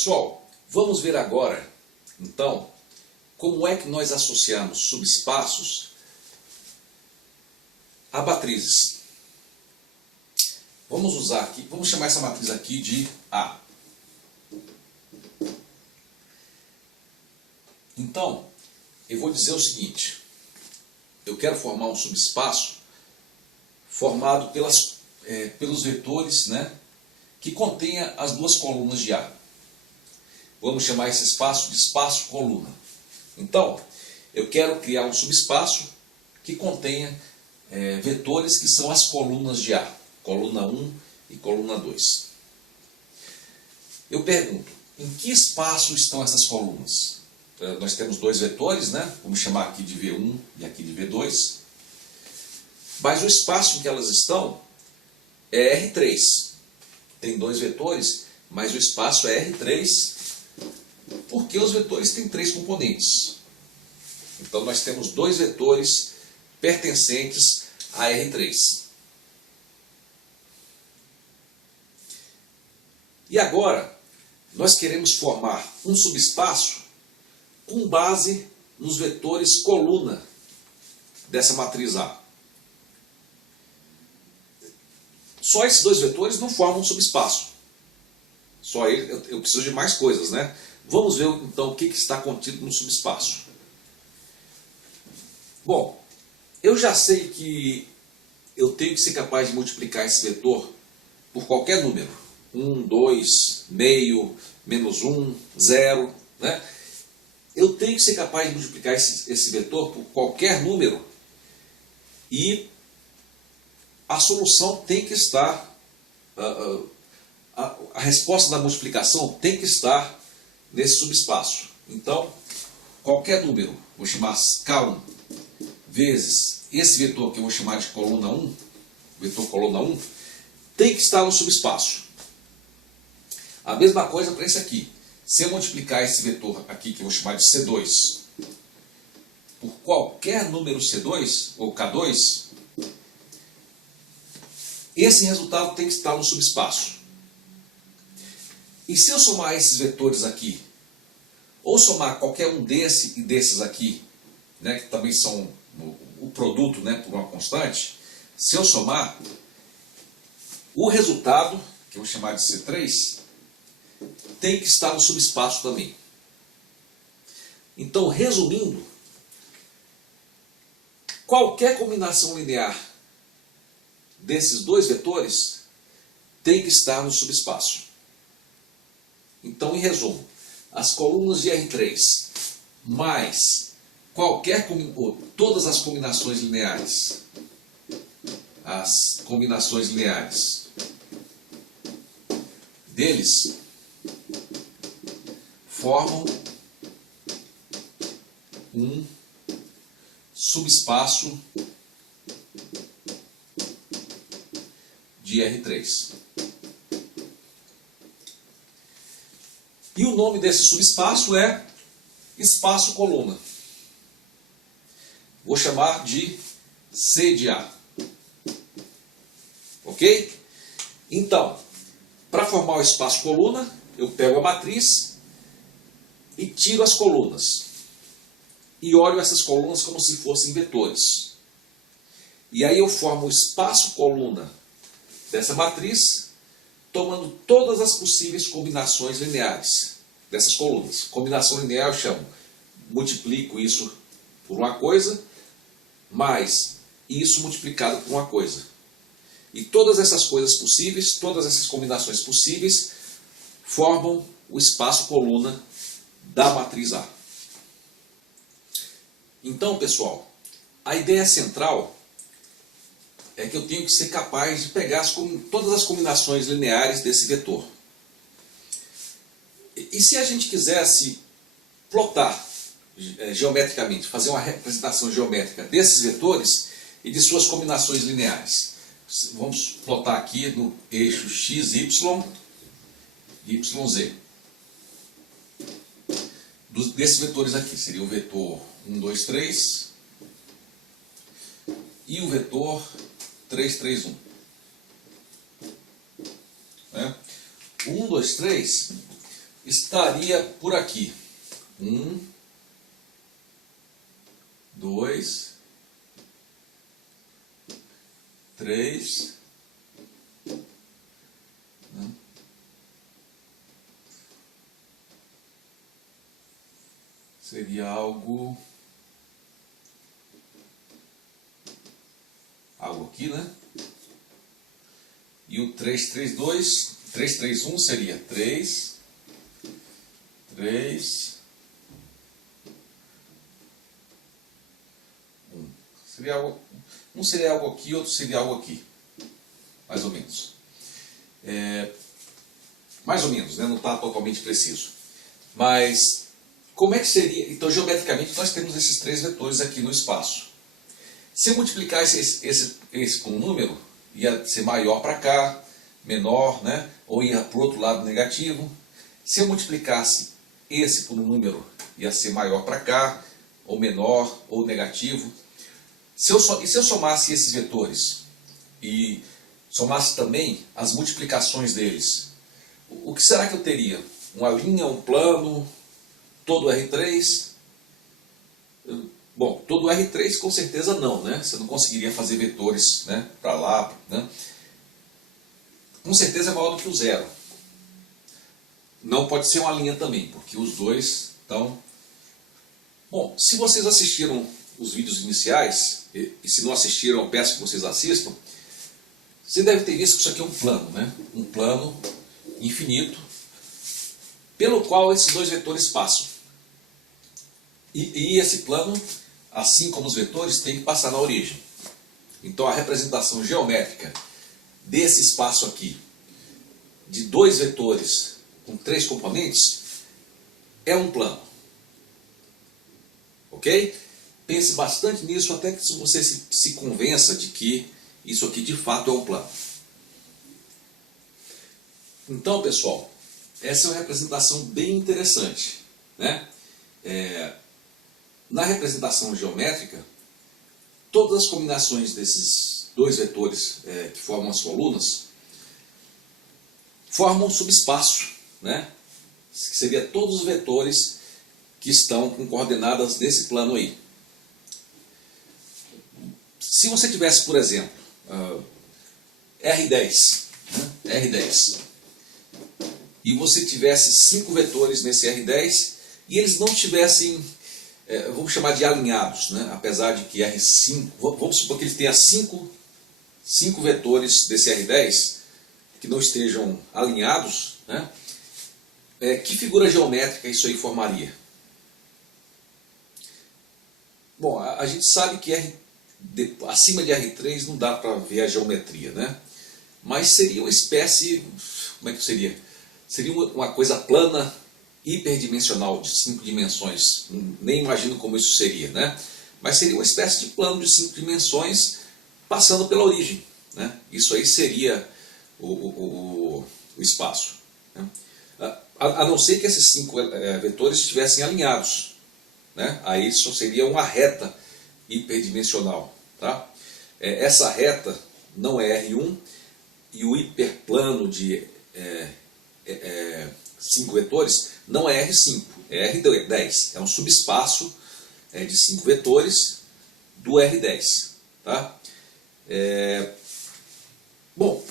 Pessoal, vamos ver agora, então, como é que nós associamos subespaços a matrizes. Vamos usar aqui, vamos chamar essa matriz aqui de A. Então, eu vou dizer o seguinte, eu quero formar um subespaço formado pelos vetores, né, que contenha as duas colunas de A. Vamos chamar esse espaço de espaço-coluna. Então, eu quero criar um subespaço que contenha vetores que são as colunas de A, coluna 1 e coluna 2. Eu pergunto, em que espaço estão essas colunas? Nós temos dois vetores, né? Vamos chamar aqui de V1 e aqui de V2. Mas o espaço em que elas estão é R3. Tem dois vetores, mas o espaço é R3, porque os vetores têm três componentes. Então nós temos dois vetores pertencentes a R3. E agora, nós queremos formar um subespaço com base nos vetores coluna dessa matriz A. Só esses dois vetores não formam um subespaço. Só ele, eu preciso de mais coisas, né? Vamos ver então o que está contido no subespaço. Bom, eu já sei que eu tenho que ser capaz de multiplicar esse vetor por qualquer número. 1, 2, meio, menos 1, 0, né? Eu tenho que ser capaz de multiplicar esse vetor por qualquer número e a solução tem que estar, a resposta da multiplicação tem que estar nesse subespaço. Então, qualquer número, vou chamar K1, vezes esse vetor que eu vou chamar de coluna 1, vetor coluna 1, tem que estar no subespaço. A mesma coisa para esse aqui. Se eu multiplicar esse vetor aqui, que eu vou chamar de C2, por qualquer número C2, ou K2, esse resultado tem que estar no subespaço. E se eu somar esses vetores aqui, ou somar qualquer um desse e desses aqui, né, que também são o produto, né, por uma constante, se eu somar, o resultado, que eu vou chamar de C3, tem que estar no subespaço também. Então, resumindo, qualquer combinação linear desses dois vetores tem que estar no subespaço. Então, em resumo, as colunas de R3 mais todas as combinações lineares, deles formam um subespaço de R3. E o nome desse subespaço é espaço-coluna. Vou chamar de C de A. Ok? Então, para formar o espaço-coluna, eu pego a matriz e tiro as colunas. E olho essas colunas como se fossem vetores. E aí eu formo o espaço-coluna dessa matriz, tomando todas as possíveis combinações lineares dessas colunas. Combinação linear eu chamo, multiplico isso por uma coisa, mais isso multiplicado por uma coisa. E todas essas coisas possíveis, todas essas combinações possíveis, formam o espaço-coluna da matriz A. Então, pessoal, a ideia central é que eu tenho que ser capaz de pegar todas as combinações lineares desse vetor. E se a gente quisesse plotar geometricamente, fazer uma representação geométrica desses vetores e de suas combinações lineares? Vamos plotar aqui no eixo x, y, yz. Desses vetores aqui, seria o vetor 1, 2, 3 e o vetor 3, 3, 1. Né? O 1, 2, 3, estaria por aqui. 1, 2, 3, né? Seria algo aqui, né? E o 332, 331 seria 3, 3, 1. Seria algo, um seria algo aqui, outro seria algo aqui. Mais ou menos. Mais ou menos, né? Não está totalmente preciso. Mas, como é que seria? Então, geometricamente, nós temos esses três vetores aqui no espaço. Se eu multiplicar esse com um número, ia ser maior para cá, menor, né? Ou ia para o outro lado negativo. Se eu multiplicasse esse por um número, ia ser maior para cá, ou menor, ou negativo. E se eu somasse esses vetores e somasse também as multiplicações deles, o que será que eu teria? Uma linha, um plano, todo R3? Bom, todo R3 com certeza não, né? Você não conseguiria fazer vetores, né, para lá, né? Com certeza é maior do que o zero. Não pode ser uma linha também, porque os dois estão... Bom, se vocês assistiram os vídeos iniciais, e se não assistiram, eu peço que vocês assistam, você deve ter visto que isso aqui é um plano, né? Um plano infinito, pelo qual esses dois vetores passam. E esse plano, assim como os vetores, tem que passar na origem. Então a representação geométrica desse espaço aqui, de dois vetores com três componentes, é um plano. Ok? Pense bastante nisso até que você se convença de que isso aqui de fato é um plano. Então, pessoal, essa é uma representação bem interessante, né? Na representação geométrica, todas as combinações desses dois vetores que formam as colunas formam um subespaço, né? Que seria todos os vetores que estão com coordenadas nesse plano aí. Se você tivesse, por exemplo, R10, né? R10, e você tivesse 5 vetores nesse R10 e eles não tivessem, vamos chamar de alinhados, né? Apesar de que R5, vamos supor que ele tenha 5 vetores desse R10 que não estejam alinhados, né? Que figura geométrica isso aí formaria? Bom, a gente sabe que acima de R3 não dá para ver a geometria, né? Mas seria uma espécie, como é que seria? Seria uma coisa plana, hiperdimensional, de 5 dimensões. Nem imagino como isso seria, né? Mas seria uma espécie de plano de 5 dimensões passando pela origem, né? Isso aí seria o espaço, né? A não ser que esses 5 vetores estivessem alinhados, né? Aí isso seria uma reta hiperdimensional, tá? Essa reta não é R1 e o hiperplano de 5 vetores não é R5, é R10, é um subespaço de 5 vetores do R10, tá? Bom,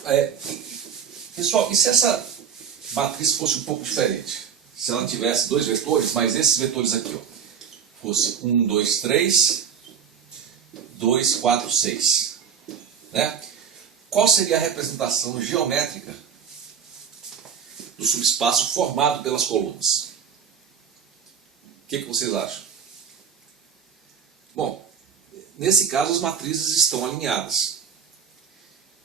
pessoal, e se essa matriz fosse um pouco diferente? Se ela tivesse 2 vetores, mas esses vetores aqui, ó, fosse 1, 2, 3, 2, 4, 6, né? Qual seria a representação geométrica do subespaço formado pelas colunas? O que vocês acham? Bom, nesse caso as matrizes estão alinhadas.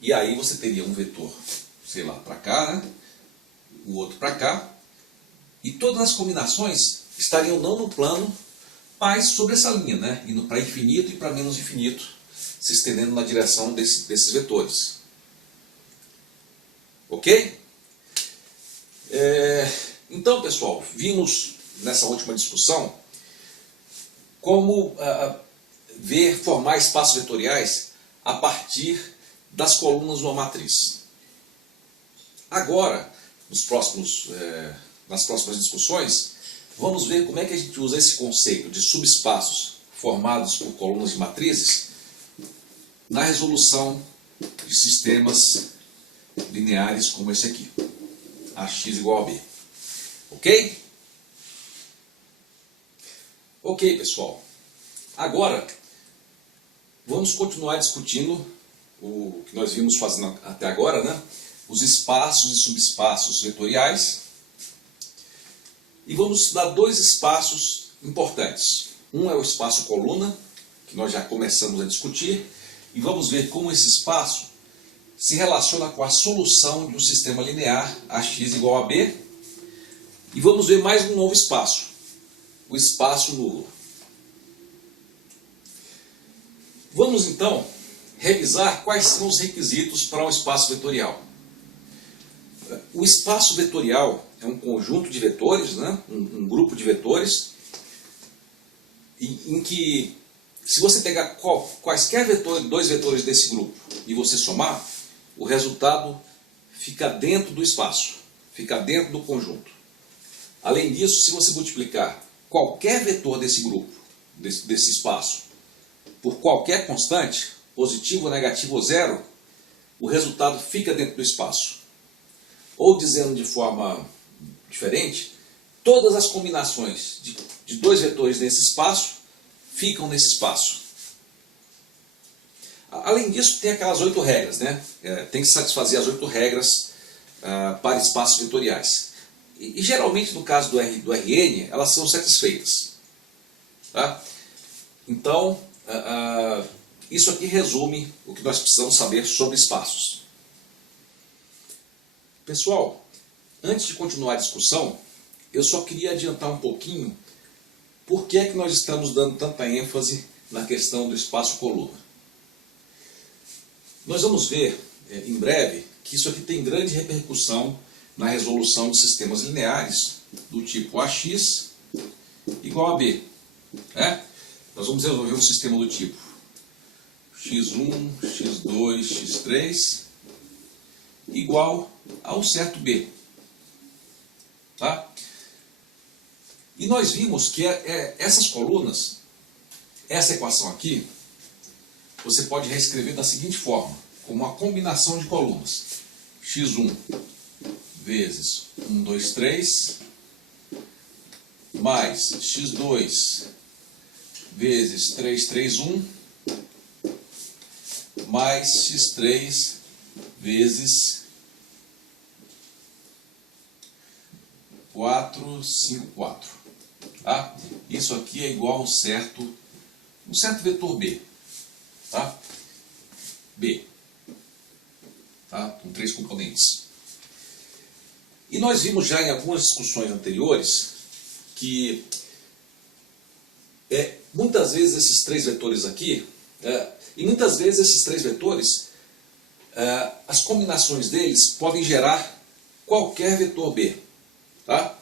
E aí você teria um vetor, sei lá, para cá, né? O outro para cá. E todas as combinações estariam não no plano, mas sobre essa linha, né? Indo para infinito e para menos infinito, se estendendo na direção desses vetores. Ok? Então, pessoal, vimos nessa última discussão como formar espaços vetoriais a partir das colunas de uma matriz. Agora, nos próximos nas próximas discussões, vamos ver como é que a gente usa esse conceito de subespaços formados por colunas de matrizes na resolução de sistemas lineares como esse aqui, AX igual a B. Ok? Ok, pessoal. Agora, vamos continuar discutindo o que nós vimos fazendo até agora, né? Os espaços e subespaços vetoriais. E vamos estudar dois espaços importantes. Um é o espaço coluna, que nós já começamos a discutir, e vamos ver como esse espaço se relaciona com a solução de um sistema linear AX igual a B. E vamos ver mais um novo espaço, o espaço nulo. Vamos então revisar quais são os requisitos para um espaço vetorial. O espaço vetorial é um conjunto de vetores, né? um grupo de vetores, em que, se você pegar quaisquer dois vetores desse grupo e você somar, o resultado fica dentro do espaço, fica dentro do conjunto. Além disso, se você multiplicar qualquer vetor desse grupo, desse espaço, por qualquer constante, positivo, negativo ou zero, o resultado fica dentro do espaço. Ou dizendo de forma diferente, todas as combinações de dois vetores nesse espaço ficam nesse espaço. Além disso, tem aquelas 8 regras, né? Tem que satisfazer as 8 regras para espaços vetoriais. E geralmente, no caso do RN, elas são satisfeitas. Tá? Então, isso aqui resume o que nós precisamos saber sobre espaços. Pessoal, antes de continuar a discussão, eu só queria adiantar um pouquinho por que é que nós estamos dando tanta ênfase na questão do espaço coluna. Nós vamos ver em breve que isso aqui tem grande repercussão na resolução de sistemas lineares do tipo AX igual a B. Nós vamos resolver um sistema do tipo x1, x2, x3 igual a um certo B. Tá? E nós vimos que essas colunas, essa equação aqui, você pode reescrever da seguinte forma, como uma combinação de colunas. x1 vezes 1, 2, 3, mais x2 vezes 3, 3, 1, mais x3 vezes 4, 5, 4. Tá? Isso aqui é igual a um certo vetor B. Tá? B. Tá? Com 3 componentes. E nós vimos já em algumas discussões anteriores que muitas vezes esses 3 vetores aqui, e muitas vezes esses 3 vetores, as combinações deles podem gerar qualquer vetor B. Tá?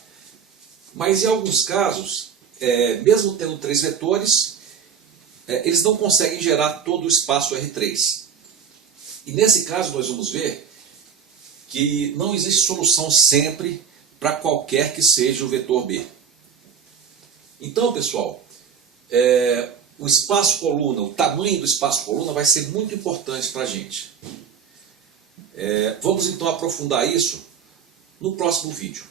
Mas em alguns casos, mesmo tendo 3 vetores, eles não conseguem gerar todo o espaço R3. E nesse caso nós vamos ver que não existe solução sempre para qualquer que seja o vetor B. Então, pessoal, o espaço coluna, o tamanho do espaço coluna vai ser muito importante para a gente. Vamos então aprofundar isso no próximo vídeo.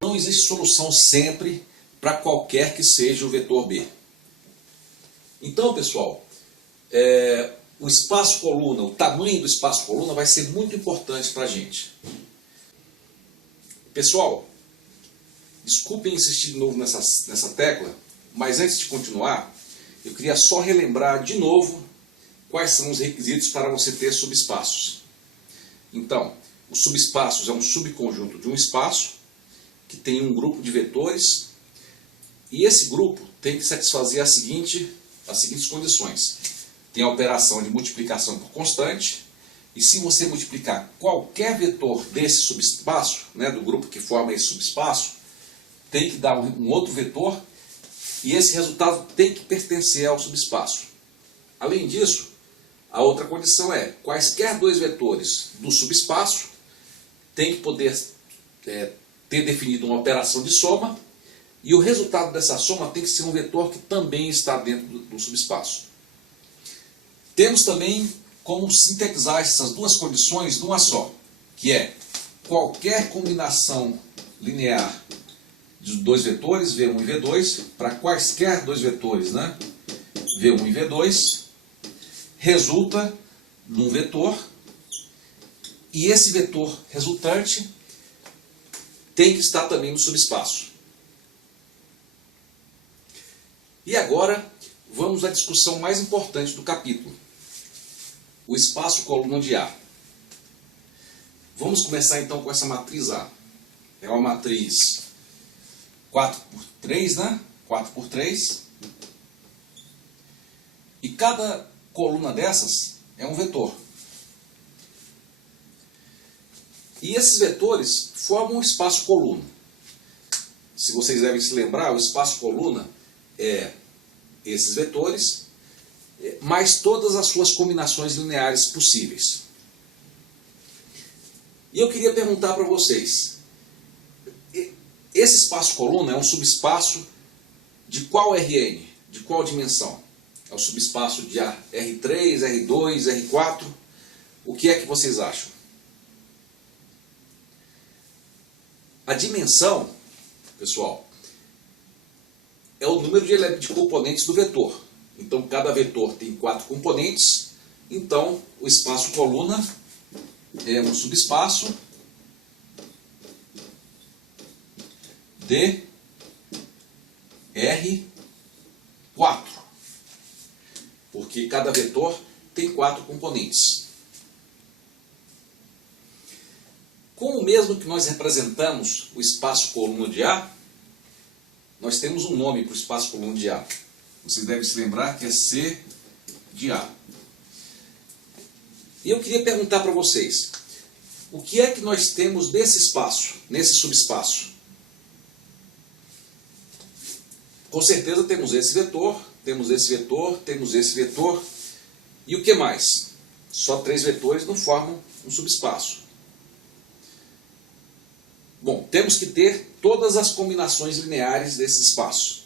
Não existe solução sempre para qualquer que seja o vetor B. Então, pessoal, o espaço coluna, o tamanho do espaço coluna vai ser muito importante para a gente. Pessoal, desculpem insistir de novo nessa tecla, mas antes de continuar, eu queria só relembrar de novo quais são os requisitos para você ter subespaços. Então, os subespaços é um subconjunto de um espaço que tem um grupo de vetores e esse grupo tem que satisfazer as seguintes condições. Tem a operação de multiplicação por constante e se você multiplicar qualquer vetor desse subespaço, né, do grupo que forma esse subespaço, tem que dar um outro vetor e esse resultado tem que pertencer ao subespaço. Além disso, A outra condição é, quaisquer dois vetores do subespaço tem que poder ter definido uma operação de soma, e o resultado dessa soma tem que ser um vetor que também está dentro do subespaço. Temos também como sintetizar essas duas condições numa só, que é qualquer combinação linear de dois vetores, V1 e V2, para quaisquer dois vetores, né, V1 e V2, resulta num vetor, e esse vetor resultante tem que estar também no subespaço. E agora vamos à discussão mais importante do capítulo, o espaço coluna de A. Vamos começar então com essa matriz A. É uma matriz 4×3, né? 4×3. E cada coluna dessas é um vetor. E esses vetores formam o espaço coluna. Se vocês devem se lembrar, o espaço coluna é esses vetores, mais todas as suas combinações lineares possíveis. E eu queria perguntar para vocês, esse espaço coluna é um subespaço de qual Rn? De qual dimensão? É o subespaço de R3, R2, R4? O que é que vocês acham? A dimensão, pessoal, é o número de componentes do vetor. Então, cada vetor tem 4 componentes. Então, o espaço coluna é um subespaço de R4. Porque cada vetor tem 4 componentes. Com o mesmo que nós representamos o espaço coluna de A, nós temos um nome para o espaço coluna de A. Vocês devem se lembrar que é C de A. E eu queria perguntar para vocês, o que é que nós temos nesse espaço, nesse subespaço? Com certeza temos esse vetor, temos esse vetor, temos esse vetor. E o que mais? Só 3 vetores não formam um subespaço. Bom, temos que ter todas as combinações lineares desse espaço.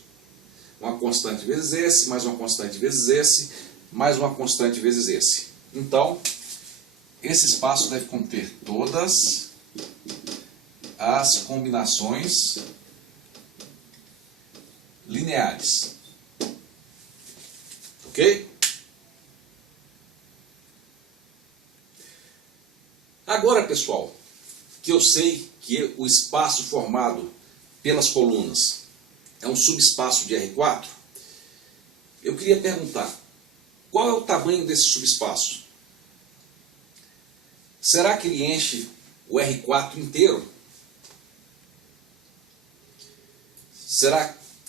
Uma constante vezes esse, mais uma constante vezes esse, mais uma constante vezes esse. Então, esse espaço deve conter todas as combinações lineares. Ok? Agora, pessoal, que eu sei que o espaço formado pelas colunas é um subespaço de R4, eu queria perguntar, qual é o tamanho desse subespaço? Será que ele enche o R4 inteiro?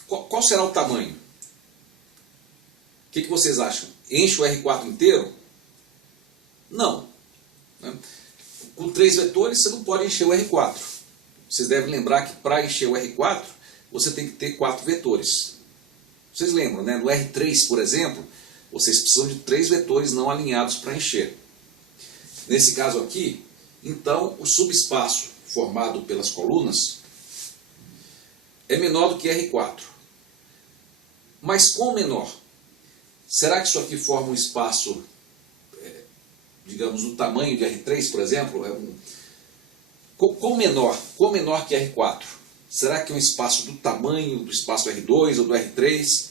Qual será o tamanho? O que vocês acham? Enche o R4 inteiro? Não. Com 3 vetores você não pode encher o R4. Vocês devem lembrar que para encher o R4 você tem que ter 4 vetores. Vocês lembram, né? No R3, por exemplo, vocês precisam de 3 vetores não alinhados para encher. Nesse caso aqui, então, o subespaço formado pelas colunas é menor do que R4. Mas quão menor? Será que isso aqui forma um espaço, digamos, do tamanho de R3, por exemplo? Quão menor que R4? Será que é um espaço do tamanho do espaço R2 ou do R3?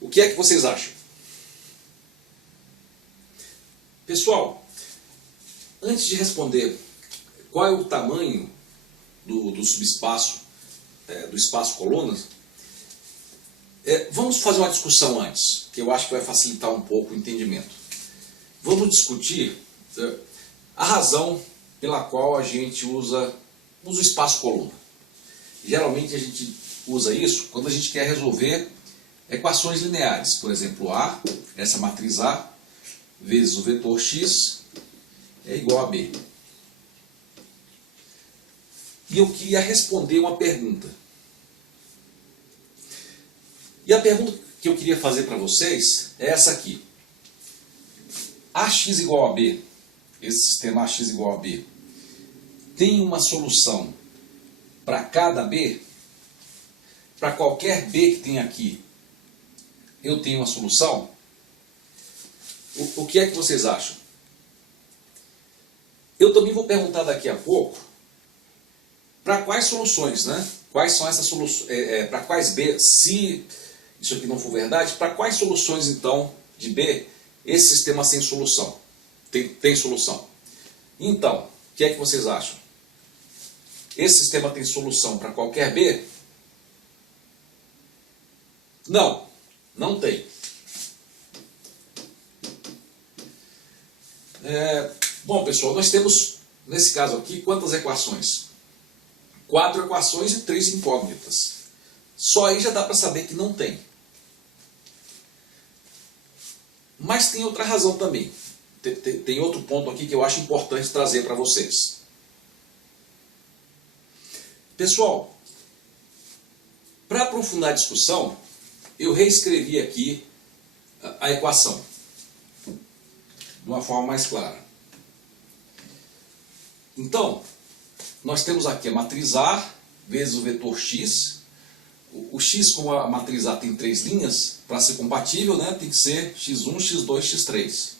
O que é que vocês acham? Pessoal, antes de responder qual é o tamanho do subespaço, do espaço colunas, vamos fazer uma discussão antes, que eu acho que vai facilitar um pouco o entendimento. Vamos discutir a razão pela qual a gente usa o espaço coluna. Geralmente a gente usa isso quando a gente quer resolver equações lineares. Por exemplo, A, essa matriz A, vezes o vetor x é igual a B. E eu queria responder uma pergunta. E a pergunta que eu queria fazer para vocês é essa aqui. AX igual a B, esse sistema AX igual a B, tem uma solução para cada B? Para qualquer B que tem aqui, eu tenho uma solução? O que é que vocês acham? Eu também vou perguntar daqui a pouco para quais soluções, né? Quais são essas soluções, para quais B, se isso aqui não for verdade, para quais soluções então de B esse sistema tem solução? Tem solução. Então, o que é que vocês acham? Esse sistema tem solução para qualquer B? Não, não tem. Bom, pessoal, nós temos, nesse caso aqui, quantas equações? 4 equações e 3 incógnitas. Só aí já dá para saber que não tem. Mas tem outra razão também. Tem outro ponto aqui que eu acho importante trazer para vocês. Pessoal, para aprofundar a discussão, eu reescrevi aqui a equação de uma forma mais clara. Então, nós temos aqui a matriz A vezes o vetor x. O x, como a matriz A tem 3 linhas, para ser compatível, né, tem que ser x1, x2, x3.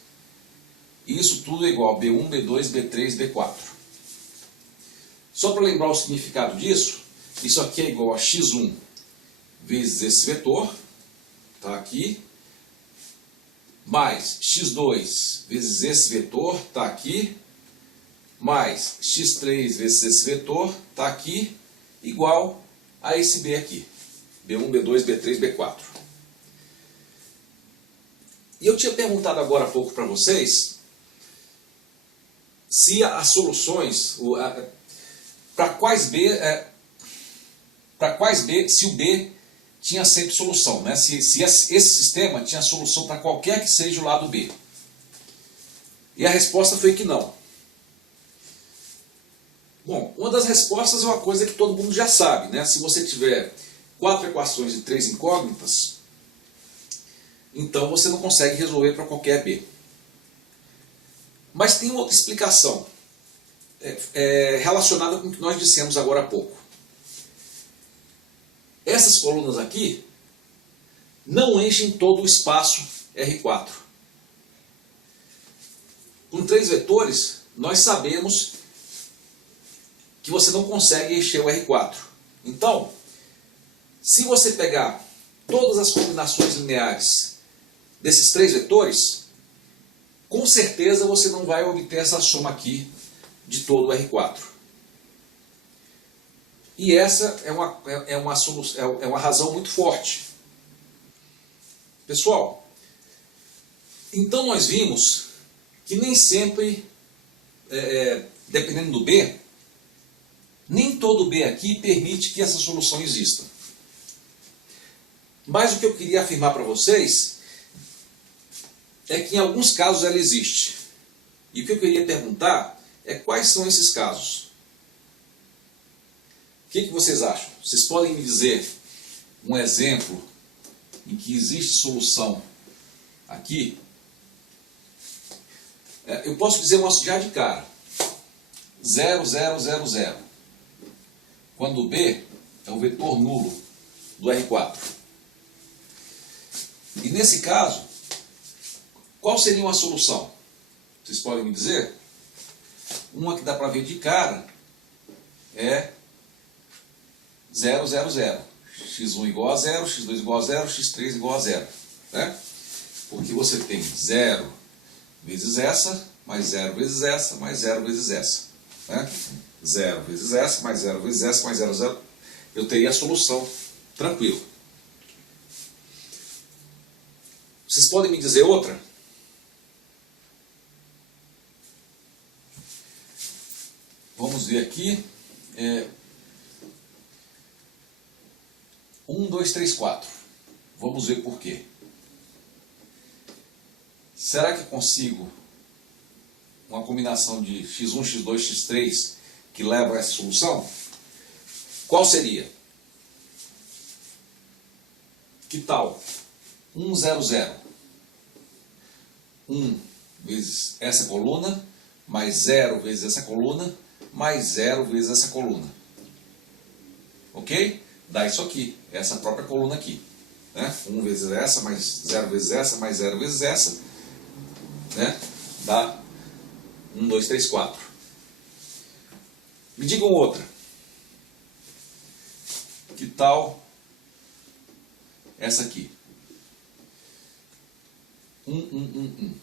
E isso tudo é igual a B1, B2, B3, B4. Só para lembrar o significado disso, isso aqui é igual a x1 vezes esse vetor, está aqui, mais x2 vezes esse vetor, está aqui, mais x3 vezes esse vetor, está aqui, igual a esse B aqui. B1, B2, B3, B4. E eu tinha perguntado agora há pouco para vocês se as soluções, para quais B, se o B tinha sempre solução, né? Se esse sistema tinha solução para qualquer que seja o lado B. E a resposta foi que não. Bom, uma das respostas é uma coisa que todo mundo já sabe, né? Se você tiver 4 equações e 3 incógnitas, então você não consegue resolver para qualquer B. Mas tem outra explicação relacionada com o que nós dissemos agora há pouco. Essas colunas aqui não enchem todo o espaço R4. Com 3 vetores, nós sabemos que você não consegue encher o R4. Então, se você pegar todas as combinações lineares desses 3 vetores, com certeza você não vai obter essa soma aqui de todo o R4. E essa é uma razão muito forte. Pessoal, então nós vimos que nem sempre, dependendo do B, nem todo B aqui permite que essa solução exista. Mas o que eu queria afirmar para vocês é que em alguns casos ela existe. E o que eu queria perguntar é quais são esses casos. O que vocês acham? Vocês podem me dizer um exemplo em que existe solução aqui? Eu posso dizer já de cara. 0, 0, 0, 0. Quando o B é o vetor nulo do R4. E nesse caso, qual seria uma solução? Vocês podem me dizer? Uma que dá para ver de cara é 0, 0, 0. x1 igual a 0, x2 igual a 0, x3 igual a 0. Né? Porque você tem 0 vezes essa, mais 0 vezes essa, mais 0 vezes essa. Né? 0 vezes essa, mais 0 vezes essa, mais 0, 0. Eu teria a solução tranquilo. Vocês podem me dizer outra? Vamos ver aqui. 1, 2, 3, 4. Vamos ver por quê. Será que consigo uma combinação de x1, x2, x3 que leva a essa solução? Qual seria? Que tal? 1, 0, 0. 1, vezes essa coluna, mais 0 vezes essa coluna, mais 0 vezes essa coluna. Ok? Dá isso aqui, essa própria coluna aqui. Né? 1 vezes essa, mais 0 vezes essa, mais 0 vezes essa. Né? Dá 1, 2, 3, 4. Me digam outra. Que tal essa aqui? 1, 1, 1, 1.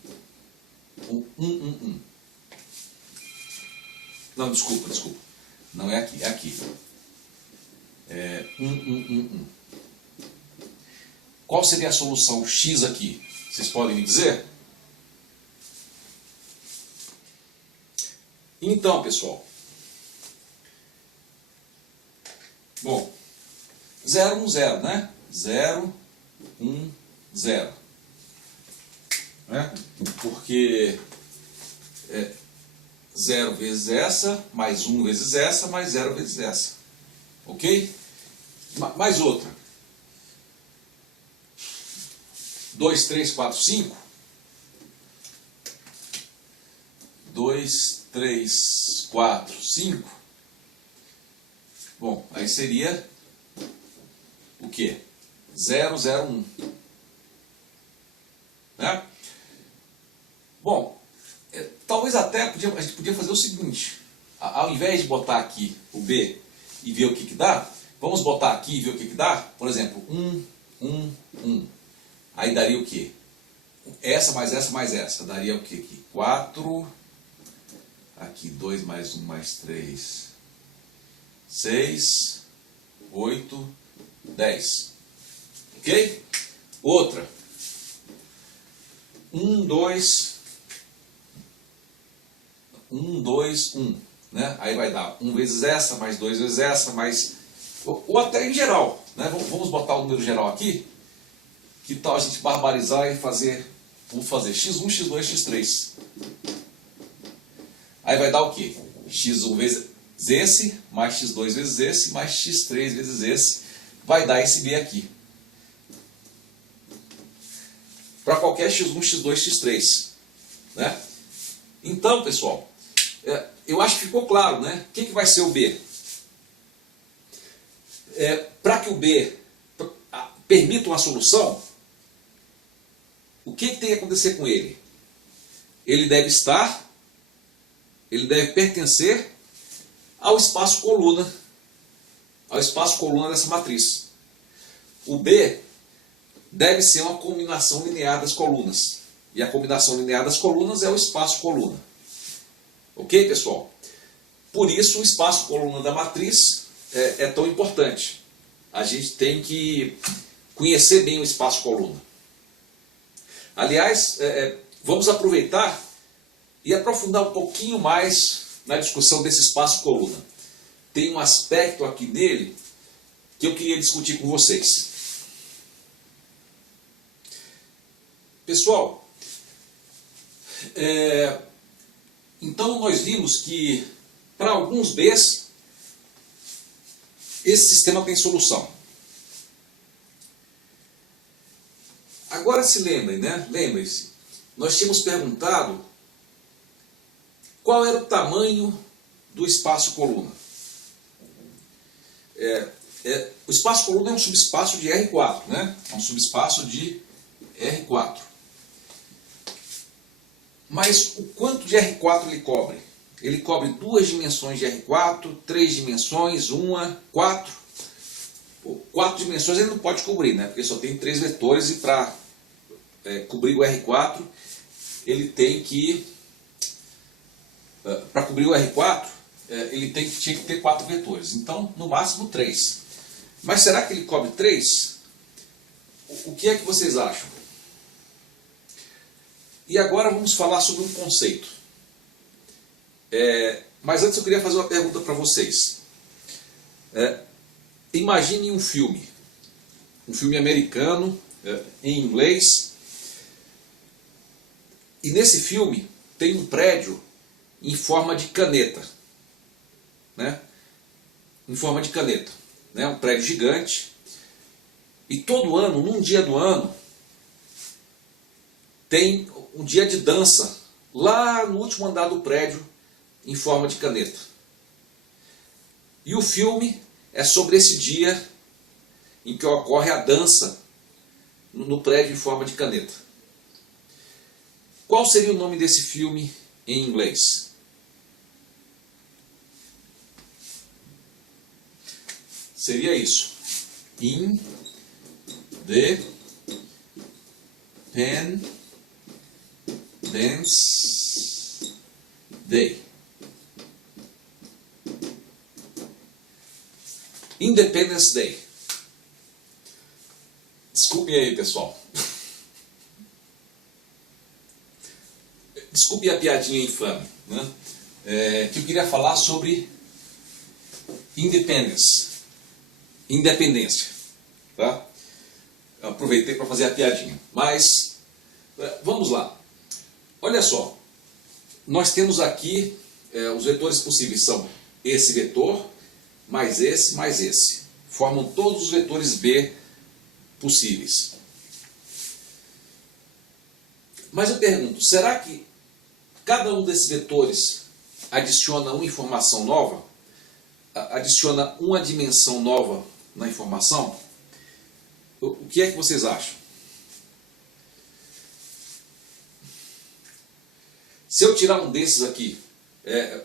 1, 1, 1, 1. Não, desculpa. Não é aqui, é aqui. 1, 1, 1, 1. Qual seria a solução x aqui? Vocês podem me dizer? Então, pessoal. Bom, 0, 1, 0, né? 0, 1, 0. Né? Porque 0 vezes essa, mais 1 vezes essa, mais 0 vezes essa. Ok? Mais outra. 2, 3, 4, 5. 2, 3, 4, 5. Bom, aí seria o quê? 0, 0, 1. Né? Bom, talvez até a gente podia fazer o seguinte. Ao invés de botar aqui o B e ver o que dá, vamos botar aqui e ver o que dá. Por exemplo, 1, 1, 1. Aí daria o quê? Essa mais essa mais essa. Daria o quê aqui? 4. Aqui 2 mais 1 mais 3. 6. 8. 10. Ok? Outra. 1, 2. 1, 2, 1. Né? Aí vai dar 1 vezes essa, mais 2 vezes essa, mais... Ou até em geral. Né? Vamos botar o número geral aqui. Que tal a gente barbarizar e fazer... Vamos fazer x1, x2, x3. Aí vai dar o quê? x1 vezes esse, mais x2 vezes esse, mais x3 vezes esse. Vai dar esse b aqui. Para qualquer x1, x2, x3. Né? Então, pessoal, eu acho que ficou claro, né? O que vai ser o b? Para que o b permita uma solução, o que tem que acontecer com ele? Ele deve pertencer ao espaço coluna, dessa matriz. O B deve ser uma combinação linear das colunas. E a combinação linear das colunas é o espaço coluna. Ok, pessoal? Por isso o espaço coluna da matriz é tão importante. A gente tem que conhecer bem o espaço coluna. Aliás, vamos aproveitar e aprofundar um pouquinho mais na discussão desse espaço coluna. Tem um aspecto aqui nele que eu queria discutir com vocês. Pessoal, então nós vimos que para alguns Bs esse sistema tem solução. Agora se lembrem, né? Lembrem-se, nós tínhamos perguntado qual era o tamanho do espaço coluna. O espaço coluna é um subespaço de R4, né? É um subespaço de R4. Mas o quanto de R4 ele cobre? Ele cobre 2 dimensões de R4, 3 dimensões, 1, 4. 4 dimensões ele não pode cobrir, né? Porque só tem 3 vetores e para cobrir o R4, ele tem que... Para cobrir o R4, ele tinha que ter 4 vetores. Então, no máximo 3. Mas será que ele cobre 3? O que é que vocês acham? E agora vamos falar sobre um conceito. Mas antes eu queria fazer uma pergunta para vocês. Imagine um filme americano, em inglês, e nesse filme tem um prédio em forma de caneta, né? Em forma de caneta, né? Um prédio gigante, e todo ano, num dia do ano, tem um dia de dança lá no último andar do prédio em forma de caneta. E o filme é sobre esse dia em que ocorre a dança no prédio em forma de caneta. Qual seria o nome desse filme em inglês? Seria isso. Independence Day. Independence Day. Desculpe aí, pessoal. Desculpe a piadinha infame, né? Que eu queria falar sobre independência, tá? Eu aproveitei para fazer a piadinha, mas vamos lá. Olha só, nós temos aqui os vetores possíveis são esse vetor, mais esse, formam todos os vetores B possíveis. Mas eu pergunto, será que cada um desses vetores adiciona uma informação nova? Adiciona uma dimensão nova na informação? O que é que vocês acham? Se eu tirar um desses aqui,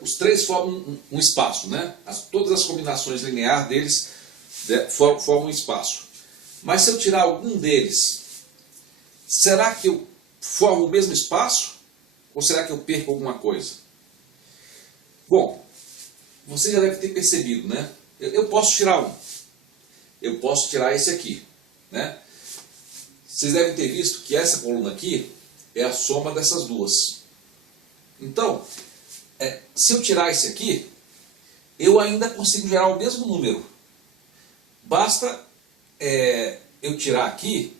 os três formam um espaço, né? Todas as combinações lineares deles formam um espaço. Mas se eu tirar algum deles, será que eu formo o mesmo espaço? Ou será que eu perco alguma coisa? Bom, você já deve ter percebido, né? Eu posso tirar um. Eu posso tirar esse aqui, né? Vocês devem ter visto que essa coluna aqui é a soma dessas duas. Então, se eu tirar esse aqui, eu ainda consigo gerar o mesmo número. Basta eu tirar aqui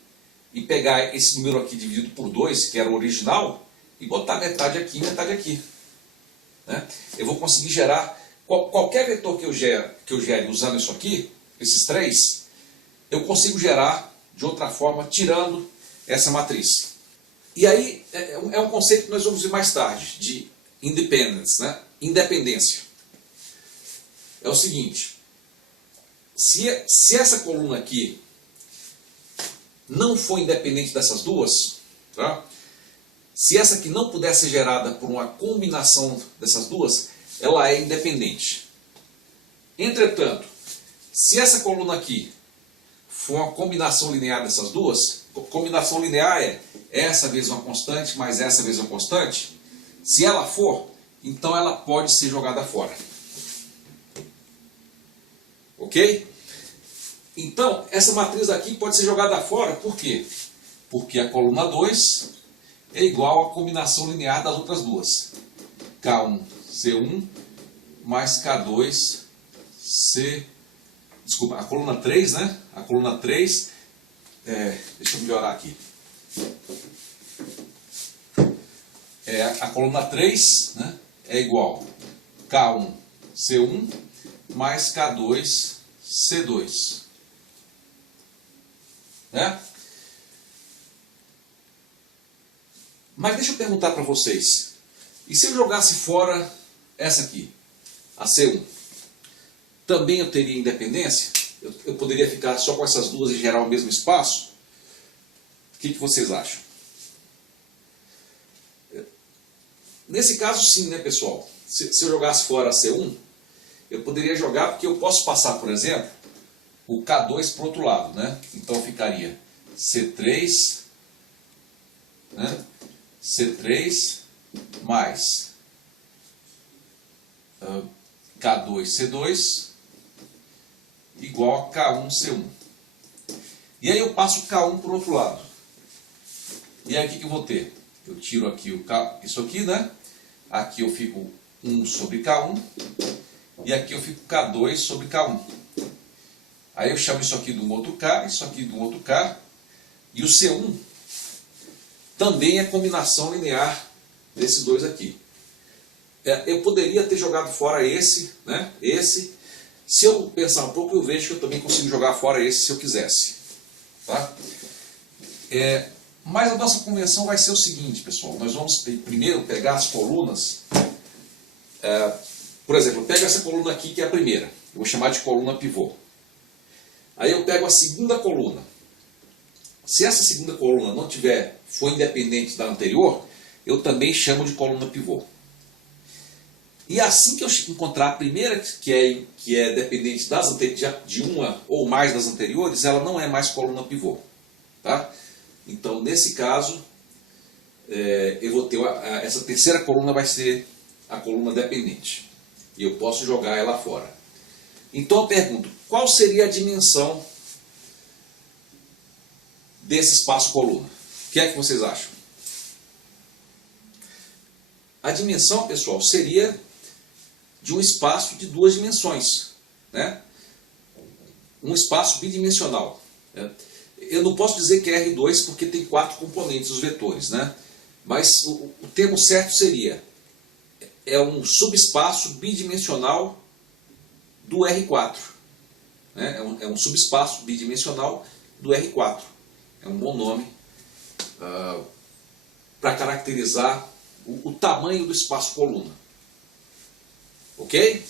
e pegar esse número aqui dividido por 2, que era o original, e botar metade aqui e metade aqui, né? Eu vou conseguir gerar qualquer vetor que eu gere usando isso aqui, esses três, eu consigo gerar de outra forma, tirando essa matriz. E aí é um conceito que nós vamos ver mais tarde, de independence, né? Independência. É o seguinte, se essa coluna aqui não for independente dessas duas, tá? Se essa aqui não puder ser gerada por uma combinação dessas duas, ela é independente. Entretanto, se essa coluna aqui for uma combinação linear dessas duas, combinação linear é essa vezes uma constante mais essa vezes uma constante, se ela for, então ela pode ser jogada fora. Ok? Então, essa matriz aqui pode ser jogada fora, por quê? Porque a coluna 2 é igual à combinação linear das outras duas. K1, C1 mais K2, C... Desculpa, a coluna 3, né? A coluna 3, deixa eu melhorar aqui. A coluna 3, né, é igual K1, C1 mais K2, C2. Né? Mas deixa eu perguntar para vocês. E se eu jogasse fora essa aqui, a C1? Também eu teria independência? Eu poderia ficar só com essas duas e gerar o mesmo espaço? O que vocês acham? Nesse caso sim, né, pessoal? Se eu jogasse fora a C1, eu poderia jogar porque eu posso passar, por exemplo, o K2 para o outro lado, né? Então ficaria C3, né? C3 mais K2, C2 igual a K1, C1. E aí eu passo o K1 para o outro lado. E aí o que eu vou ter? Eu tiro aqui isso aqui, né? Aqui eu fico 1 sobre K1 e aqui eu fico K2 sobre K1. Aí eu chamo isso aqui de um outro K, isso aqui de um outro K. E o C1 também é combinação linear desses dois aqui. Eu poderia ter jogado fora esse, né? Esse. Se eu pensar um pouco, eu vejo que eu também consigo jogar fora esse se eu quisesse. Tá? Mas a nossa convenção vai ser o seguinte, pessoal. Nós vamos primeiro pegar as colunas. Por exemplo, eu pego essa coluna aqui, que é a primeira. Eu vou chamar de coluna pivô. Aí eu pego a segunda coluna. Se essa segunda coluna não for independente da anterior, eu também chamo de coluna pivô. E assim que eu encontrar a primeira, que é dependente de uma ou mais das anteriores, ela não é mais coluna pivô. Tá? Então, nesse caso, eu vou ter essa terceira coluna vai ser a coluna dependente. E eu posso jogar ela fora. Então eu pergunto, qual seria a dimensão desse espaço coluna? O que é que vocês acham? A dimensão, pessoal, seria de um espaço de duas dimensões, né? Um espaço bidimensional. Né? Eu não posso dizer que é R2 porque tem 4 componentes, os vetores, né? Mas o termo certo seria um subespaço bidimensional do R4. Né? É um subespaço bidimensional do R4. É um bom nome para caracterizar o tamanho do espaço coluna. Ok?